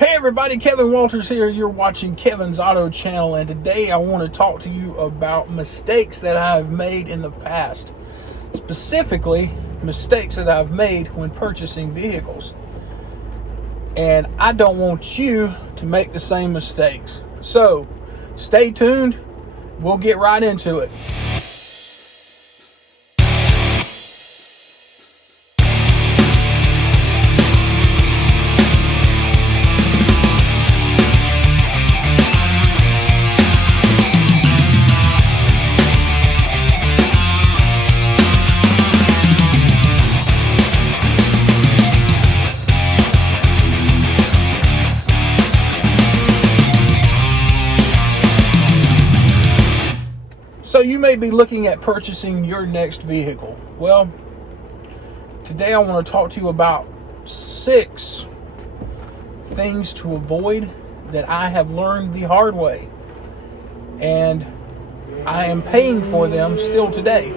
Hey everybody, Kevin Walters here. You're watching Kevin's Auto Channel, and today I want to talk to you about mistakes that I've made in the past. Specifically, mistakes that I've made when purchasing vehicles. And I don't want you to make the same mistakes. So, stay tuned. We'll get right into it. So you may be looking at purchasing your next vehicle. Well, today I want to talk to you about 6 things to avoid that I have learned the hard way. And I am paying for them still today.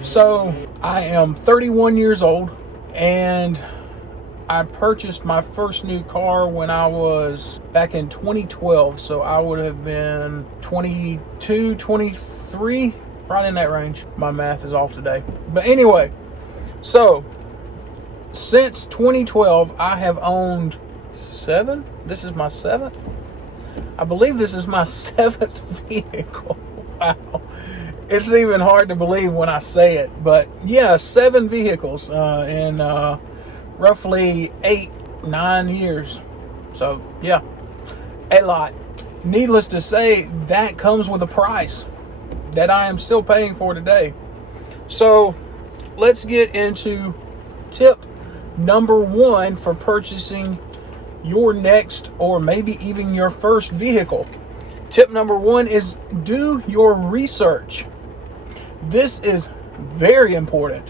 So I am 31 years old, and I purchased my first new car when I was back in 2012. So I would have been 22, 23, right in that range. My math is off today. But anyway, so since 2012, I have owned 7. This is my 7th. I believe this is my 7th vehicle. Wow. It's even hard to believe when I say it. But yeah, 7 vehicles in roughly 8-9 years. So yeah, a lot. Needless to say, that comes with a price that I am still paying for today. So let's get into tip number 1 for purchasing your next or maybe even your first vehicle. Tip number 1 is do your research. This is very important,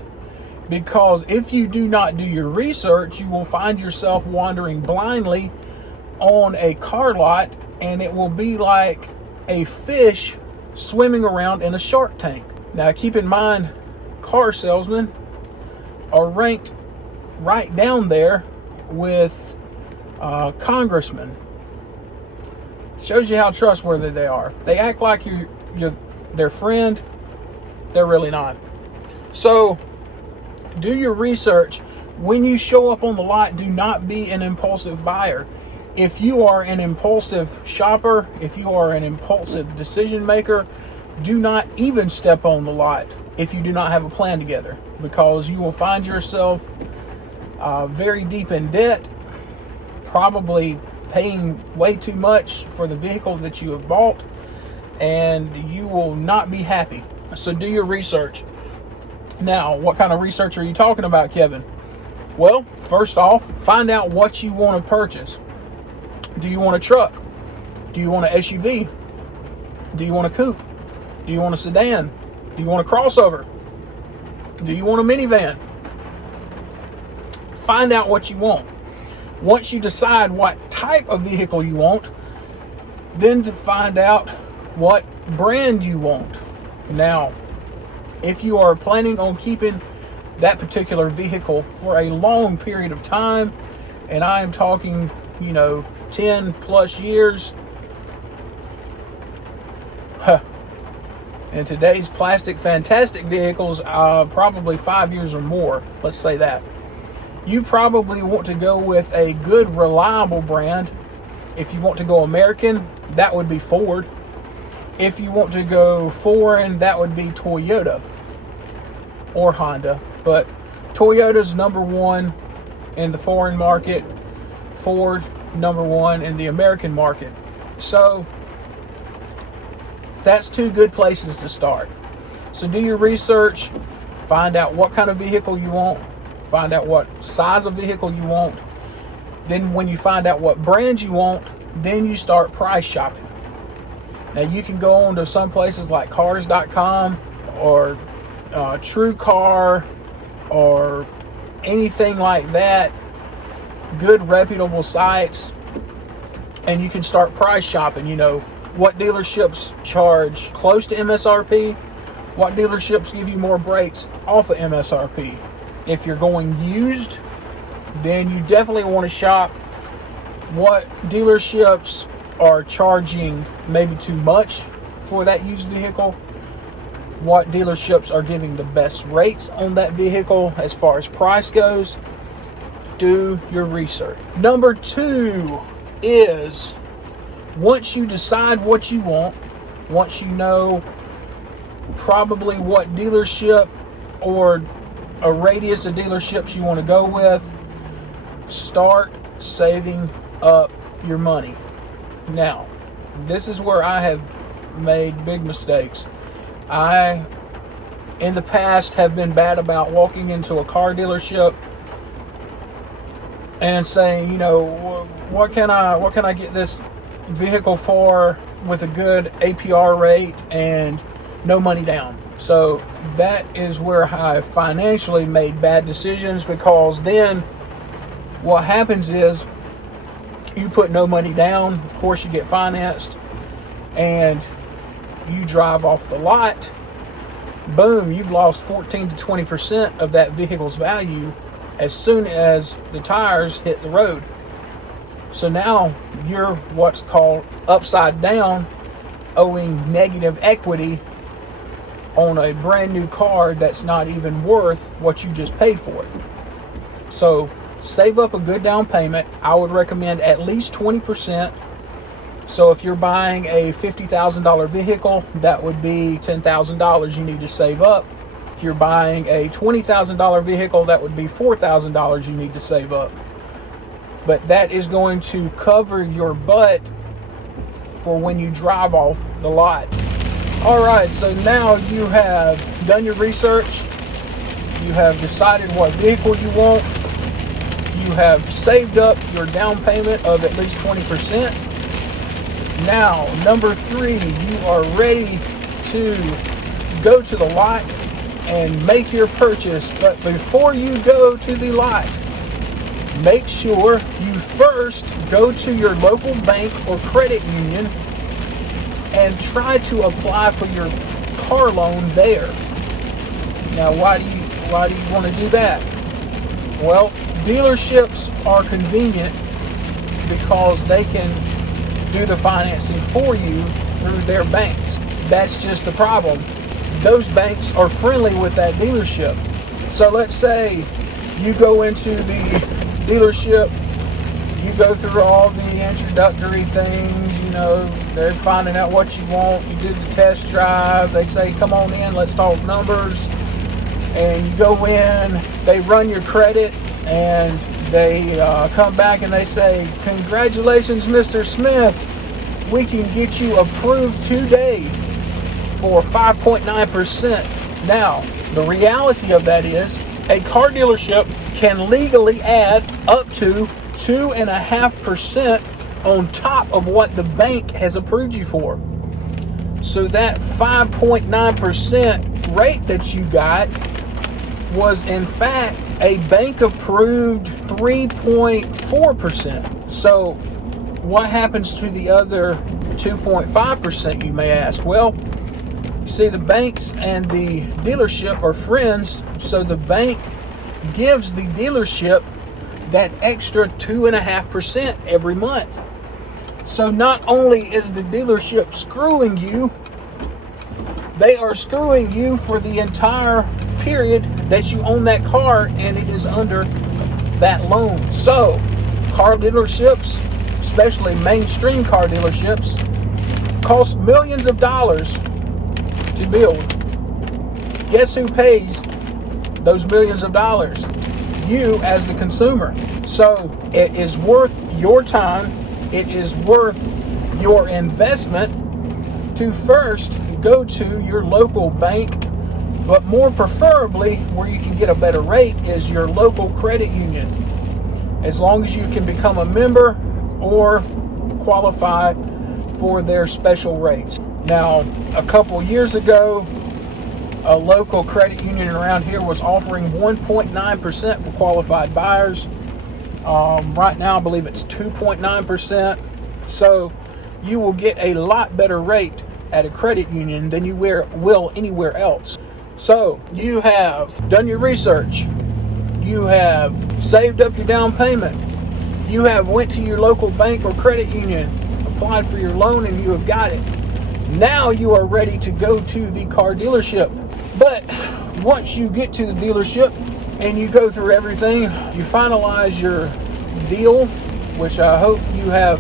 because if you do not do your research, you will find yourself wandering blindly on a car lot, and it will be like a fish swimming around in a shark tank. Now keep in mind, car salesmen are ranked right down there with congressmen. Shows you how trustworthy they are. They act like you're their friend. They're really not. So do your research. When you show up on the lot, do not be an impulsive buyer. If you are an impulsive shopper, if you are an impulsive decision maker, do not even step on the lot if you do not have a plan together, because you will find yourself very deep in debt, probably paying way too much for the vehicle that you have bought, and you will not be happy. So do your research. Now, what kind of research are you talking about, Kevin? Well, first off, find out what you want to purchase. Do you want a truck? Do you want an SUV? Do you want a coupe? Do you want a sedan? Do you want a crossover? Do you want a minivan? Find out what you want. Once you decide what type of vehicle you want, then to find out what brand you want. Now, if you are planning on keeping that particular vehicle for a long period of time, and I am talking, 10 plus years, in today's plastic fantastic vehicles, probably 5 years or more, let's say that. You probably want to go with a good, reliable brand. If you want to go American, that would be Ford. If you want to go foreign, that would be Toyota or Honda. But Toyota's number 1 in the foreign market, Ford number 1 in the American market. So that's 2 good places to start. So do your research, find out what kind of vehicle you want, find out what size of vehicle you want. Then when you find out what brand you want, then you start price shopping. Now you can go on to some places like cars.com or TrueCar or anything like that, good reputable sites, and you can start price shopping. What dealerships charge close to MSRP, what dealerships give you more breaks off of MSRP. If you're going used, then you definitely want to shop what dealerships are charging maybe too much for that used vehicle, what dealerships are giving the best rates on that vehicle as far as price goes. Do your research. Number 2 is, once you decide what you want, once you know probably what dealership or a radius of dealerships you want to go with, start saving up your money. Now, this is where I have made big mistakes. I, in the past, have been bad about walking into a car dealership and saying, you know, what can I get this vehicle for with a good APR rate and no money down. So that is where I financially made bad decisions, because then what happens is you put no money down, of course you get financed, and you drive off the lot, boom, you've lost 14 to 20% of that vehicle's value as soon as the tires hit the road. So now you're what's called upside down, owing negative equity on a brand new car that's not even worth what you just paid for it. So save up a good down payment. I would recommend at least 20%. So if you're buying a $50,000 vehicle, that would be $10,000 you need to save up. If you're buying a $20,000 vehicle, that would be $4,000 you need to save up. But that is going to cover your butt for when you drive off the lot. Alright, so now you have done your research, you have decided what vehicle you want, you have saved up your down payment of at least 20%. Now, number 3, you are ready to go to the lot and make your purchase. But before you go to the lot, make sure you first go to your local bank or credit union and try to apply for your car loan there. Now, why do you want to do that? Well, dealerships are convenient because they can do the financing for you through their banks. That's just the problem. Those banks are friendly with that dealership. So let's say you go into the dealership, you go through all the introductory things, you know, they're finding out what you want, you do the test drive, they say, come on in, let's talk numbers, and you go in, they run your credit, and they come back and they say, congratulations, Mr. Smith, we can get you approved today for 5.9%. Now, the reality of that is a car dealership can legally add up to 2.5% on top of what the bank has approved you for. So that 5.9% rate that you got was in fact a bank approved 3.4%. So what happens to the other 2.5%, you may ask? Well, see, the banks and the dealership are friends, so the bank gives the dealership that extra 2.5% every month. So not only is the dealership screwing you, they are screwing you for the entire period that you own that car and it is under that loan. So car dealerships, especially mainstream car dealerships, cost millions of dollars to build. Guess who pays those millions of dollars? You as the consumer. So it is worth your time, it is worth your investment to first go to your local bank, but more preferably where you can get a better rate is your local credit union, as long as you can become a member or qualify for their special rates. Now, a couple years ago, a local credit union around here was offering 1.9% for qualified buyers. Right now, I believe it's 2.9%. So you will get a lot better rate at a credit union than you will anywhere else. So you have done your research. You have saved up your down payment. You have went to your local bank or credit union, applied for your loan, and you have got it. Now you are ready to go to the car dealership. But once you get to the dealership and you go through everything, you finalize your deal, which I hope you have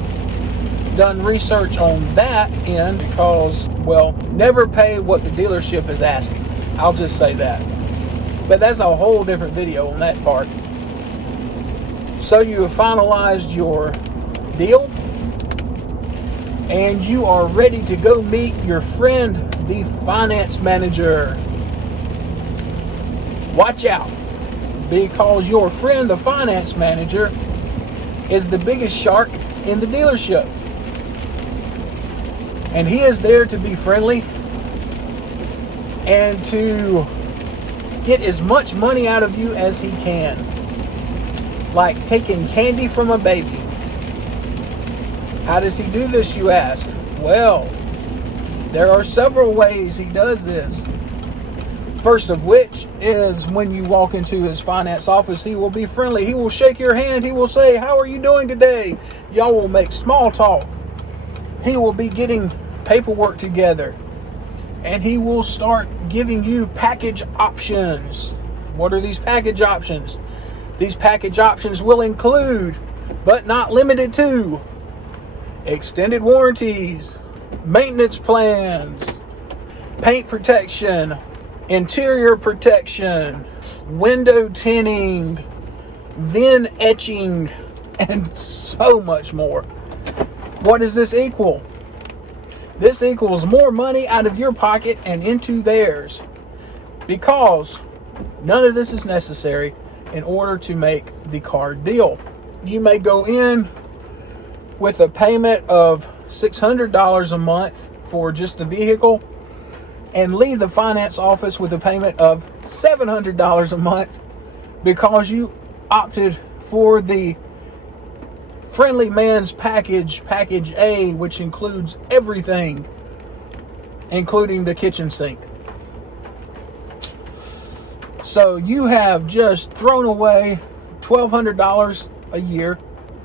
done research on that end, because, well, never pay what the dealership is asking. I'll just say that. But that's a whole different video on that part. So you have finalized your deal, and you are ready to go meet your friend, the finance manager. Watch out, because your friend, the finance manager, is the biggest shark in the dealership. And he is there to be friendly and to get as much money out of you as he can. Like taking candy from a baby. How does he do this, you ask? Well, there are several ways he does this. First of which is when you walk into his finance office, he will be friendly. He will shake your hand. He will say, "How are you doing today?" Y'all will make small talk. He will be getting paperwork together. And he will start giving you package options. What are these package options? These package options will include, but not limited to, extended warranties, maintenance plans, paint protection, interior protection, window tinting, VIN etching, and so much more. What does this equal? This equals more money out of your pocket and into theirs, because none of this is necessary in order to make the car deal. You may go in with a payment of $600 a month for just the vehicle and leave the finance office with a payment of $700 a month because you opted for the Friendly Man's package A, which includes everything, including the kitchen sink. So you have just thrown away $1,200 a year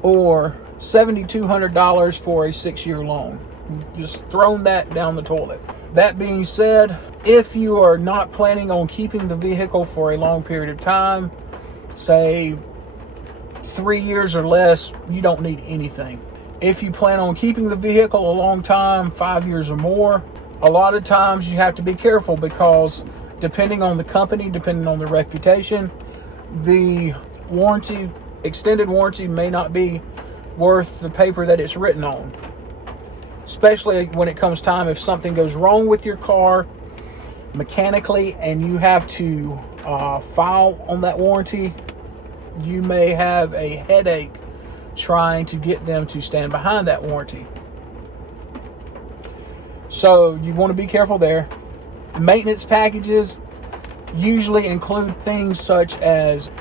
or $7,200 for a 6-year loan. Just thrown that down the toilet. That being said, if you are not planning on keeping the vehicle for a long period of time, say 3 years or less, you don't need anything. If you plan on keeping the vehicle a long time, 5 years or more, a lot of times you have to be careful, because depending on the company, depending on the reputation, the warranty, extended warranty, may not be worth the paper that it's written on. Especially when it comes time, if something goes wrong with your car mechanically and you have to file on that warranty, you may have a headache trying to get them to stand behind that warranty. So you want to be careful there. Maintenance packages usually include things such as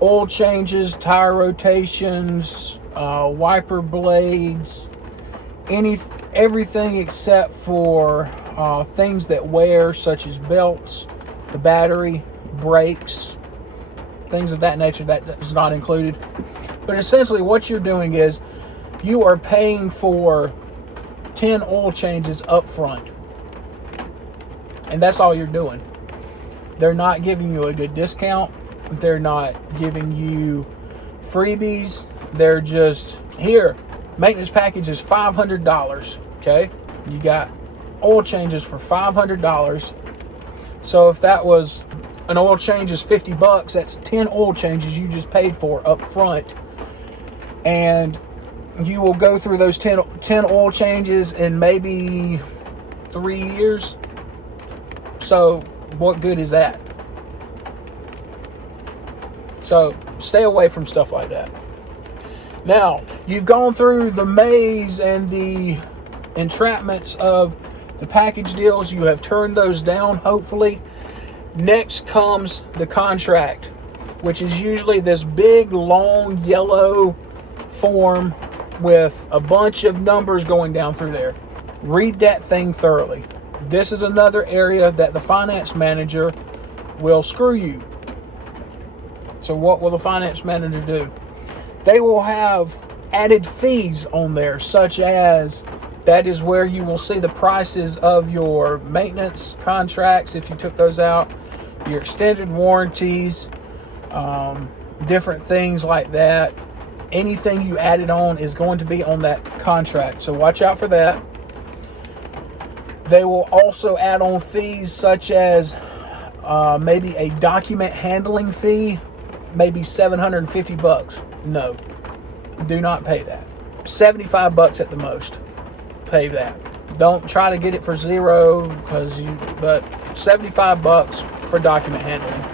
oil changes, tire rotations, wiper blades, everything except for things that wear, such as belts, the battery, brakes, things of that nature. That is not included. But essentially what you're doing is you are paying for 10 oil changes up front. And that's all you're doing. They're not giving you a good discount. They're not giving you freebies. They're just, here, maintenance package is $500. Okay? You got oil changes for $500. So if that was an oil change is $50, that's 10 oil changes you just paid for up front. And you will go through those 10 oil changes in maybe 3 years. So what good is that? So stay away from stuff like that. Now, you've gone through the maze and the entrapments of the package deals. You have turned those down, hopefully. Next comes the contract, which is usually this big, long, yellow form with a bunch of numbers going down through there. Read that thing thoroughly. This is another area that the finance manager will screw you. So what will the finance manager do? They will have added fees on there, such as that is where you will see the prices of your maintenance contracts if you took those out, your extended warranties, different things like that. Anything you added on is going to be on that contract, so watch out for that. They will also add on fees such as maybe a document handling fee, maybe $750. No, do not pay that. $75 at the most. Pay that. Don't try to get it for zero, but $75 for document handling.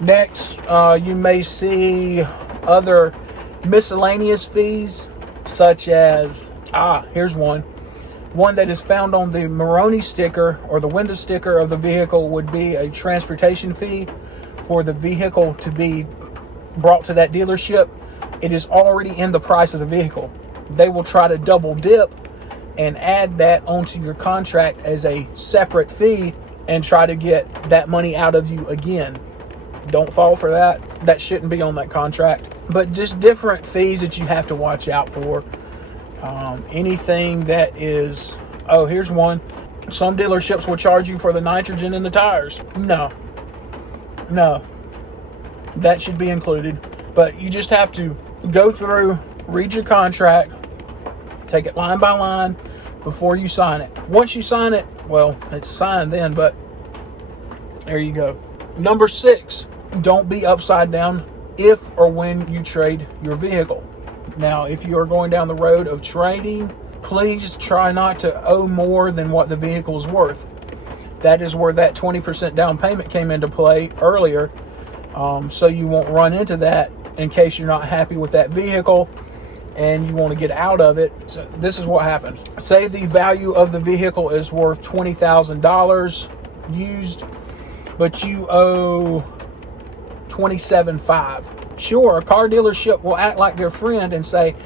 Next, you may see other miscellaneous fees, such as here's one that is found on the Maroni sticker or the window sticker of the vehicle would be a transportation fee for the vehicle to be brought to that dealership. It is already in the price of the vehicle. They will try to double dip and add that onto your contract as a separate fee and try to get that money out of you again. Don't fall for that. That shouldn't be on that contract. But just different fees that you have to watch out for. Anything that is, here's one. Some dealerships will charge you for the nitrogen in the tires. No, that should be included. But you just have to go through, read your contract, take it line by line before you sign it. Once you sign it, well, it's signed then, but there you go. Number 6, don't be upside down if or when you trade your vehicle. Now, if you are going down the road of trading, please try not to owe more than what the vehicle is worth. That is where that 20% down payment came into play earlier, so you won't run into that in case you're not happy with that vehicle and you want to get out of it. So this is what happens. Say the value of the vehicle is worth $20,000 used, but you owe $27,500. Sure, a car dealership will act like their friend and say,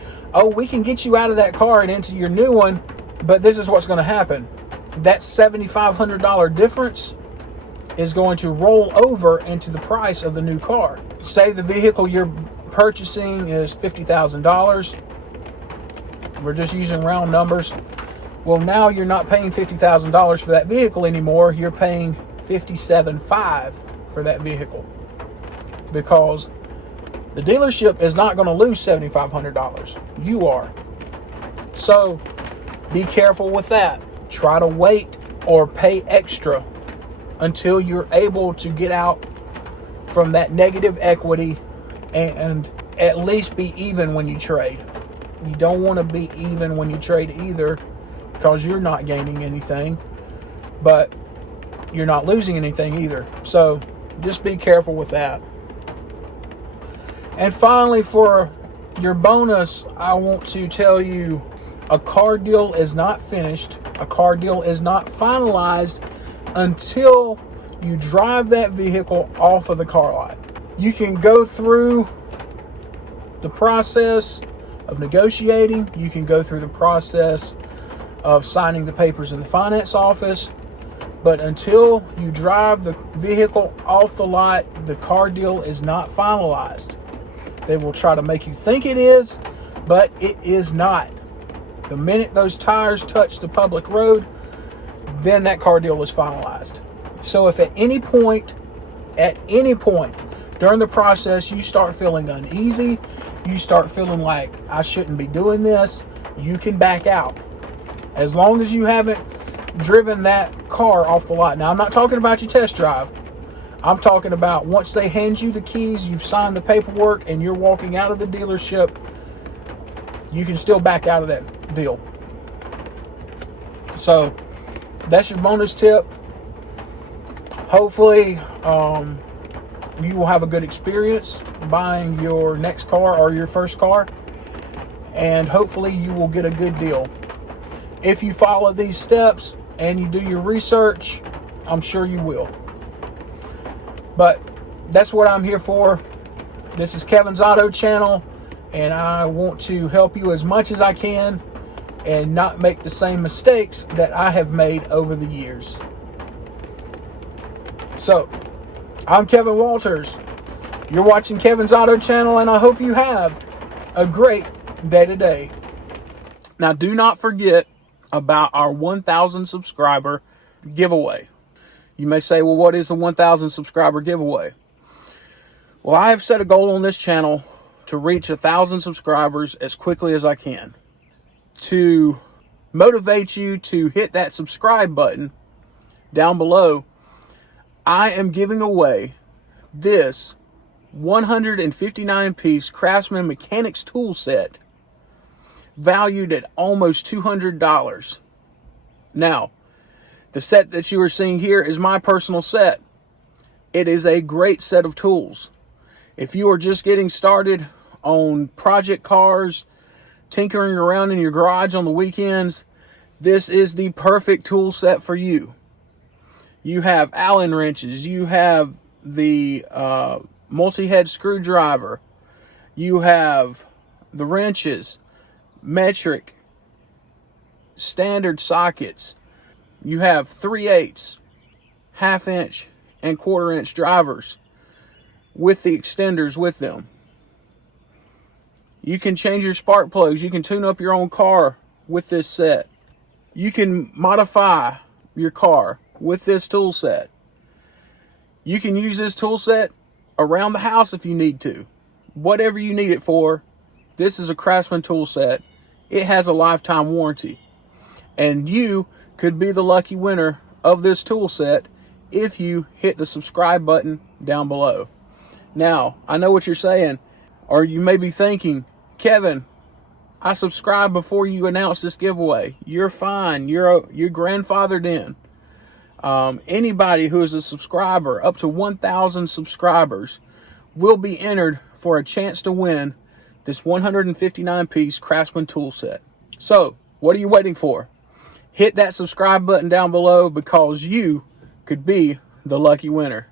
we can get you out of that car and into your new one, but this is what's going to happen. That $7,500 difference is going to roll over into the price of the new car. Say the vehicle you're purchasing is $50,000. We're just using round numbers. Well, now you're not paying $50,000 for that vehicle anymore. You're paying $57,500 for that vehicle, because the dealership is not going to lose $7,500. You are. So be careful with that. Try to wait or pay extra until you're able to get out from that negative equity and at least be even when you trade. You don't want to be even when you trade either, because you're not gaining anything, but you're not losing anything either. So just be careful with that. And finally, for your bonus, I want to tell you, a car deal is not finished. A car deal is not finalized until you drive that vehicle off of the car lot. You can go through the process of negotiating. You can go through the process of signing the papers in the finance office. But until you drive the vehicle off the lot, the car deal is not finalized. They will try to make you think it is, but it is not. The minute those tires touch the public road, then that car deal is finalized. So if at any point during the process you start feeling uneasy, you start feeling like I shouldn't be doing this, you can back out. As long as you haven't driven that car off the lot. Now, I'm not talking about your test drive. I'm talking about once they hand you the keys, you've signed the paperwork, and you're walking out of the dealership, you can still back out of that deal. So that's your bonus tip. Hopefully, you will have a good experience buying your next car or your first car, and hopefully you will get a good deal. If you follow these steps and you do your research, I'm sure you will. But that's what I'm here for. This is Kevin's Auto Channel, and I want to help you as much as I can and not make the same mistakes that I have made over the years. So, I'm Kevin Walters, You're watching Kevin's Auto Channel, and I hope you have a great day today. Now, do not forget about our 1,000 subscriber giveaway. You may say, well, what is the 1,000 subscriber giveaway? Well, I have set a goal on this channel to reach 1,000 subscribers as quickly as I can. To motivate you to hit that subscribe button down below, I am giving away this 159-piece Craftsman Mechanics tool set valued at almost $200. Now, the set that you are seeing here is my personal set. It is a great set of tools. If you are just getting started on project cars, tinkering around in your garage on the weekends, this is the perfect tool set for you. You have Allen wrenches, you have the multi-head screwdriver, you have the wrenches, metric, standard sockets, you have 3/8, half-inch, and quarter-inch drivers with the extenders with them. You can change your spark plugs, you can tune up your own car with this set. You can modify your car with this tool set. You can use this tool set around the house if you need to. Whatever you need it for, this is a Craftsman tool set. It has a lifetime warranty. And you could be the lucky winner of this tool set if you hit the subscribe button down below. Now, I know what you're saying, or you may be thinking, Kevin, I subscribed before you announced this giveaway. You're fine. You're grandfathered in. Anybody who is a subscriber, up to 1,000 subscribers, will be entered for a chance to win this 159-piece Craftsman tool set. So, what are you waiting for? Hit that subscribe button down below because you could be the lucky winner.